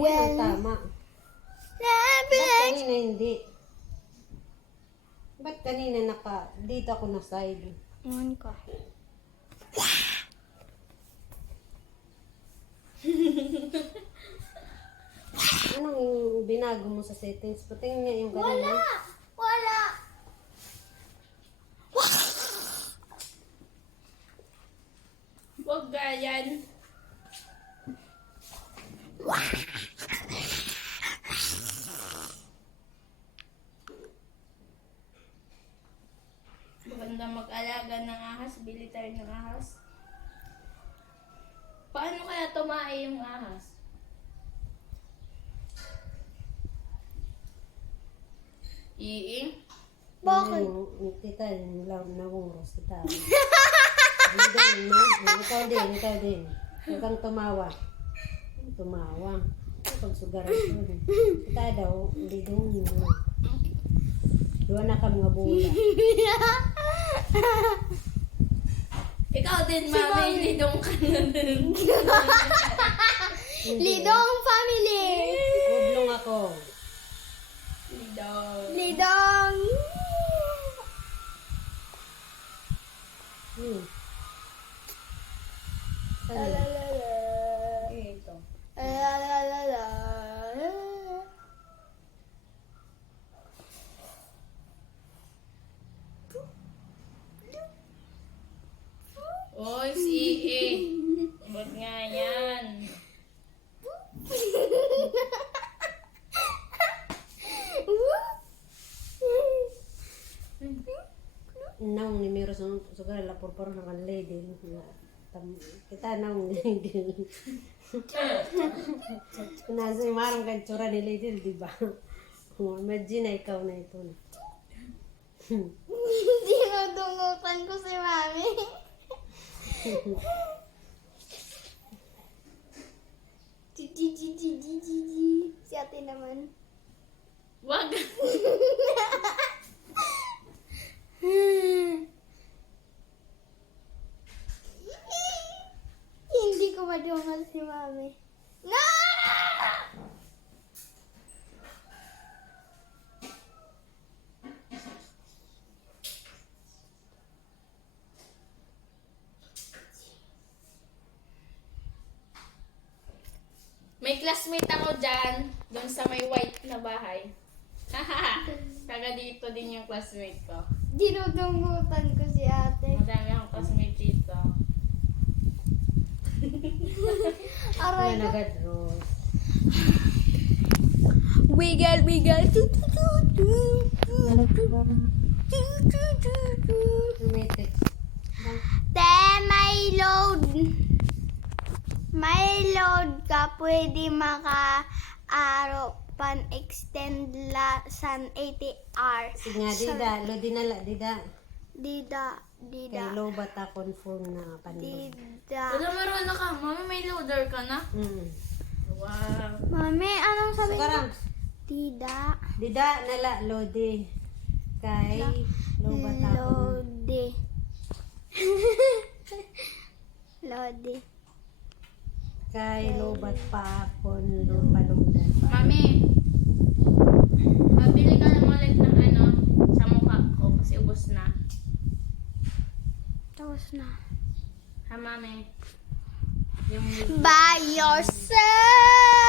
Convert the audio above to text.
Yun ang tama. Ba't kanina hindi? Ba't kanina dito ako na side? Ewan ko. Anong binago mo sa settings? Patingin nga yung kanina. Wala! Huwag ganyan. Maganda mag-alaga ng ahas, bili tayo ng ahas. Paano kaya tumae yung ahas? Iing? Bakit? Tita, nawungros kita. Ikaw din. Huwag kang tumawa. Tumawa. Pag sugaran ko. Kita daw, hindi doon. Doon na ka mga bula. Ikaw din, mami. Lidong ka na din. Lidong family! Kublong ako. Lidong. Lidong! Saan? Ito. Oy, si Ba't nga yan? Naong ni Miro sa sugar la por na kan lady. Kita naong lady. Nasa marang kan tsura ni lady, di ba? Imagine na ikaw na ito. Dinudungutan ko si mami. Si ate naman. Wag! Hindi ko madungal si mami. No! May classmate ako dyan, doon sa may white na bahay. Taga dito din yung classmate ko. Dinudungutan ko si ate. Madami akong classmate dito. Aray Yan ko. agad, Rose. Wiggle, wiggle. May text. Then may load. May load ka. Pwede maka-araw pan-extend san 80R. Sige nga, dida. Lo, dinala, dida. Dida. Kay low bata confirm na panload. Dida. Wala marunong ka. Mami, may loader ka na? Wow. Mami, anong sabi mo? Sukarang. Dida. Dida, nala, lodi. Kay low bata confirm. Lodi. Lodi. Kay low bat pa kon paludan. Mami, pabili ka lang ulit ng sa mukha ko kasi ubos na. Tapos na. Ha, Mami? Yung By yourself!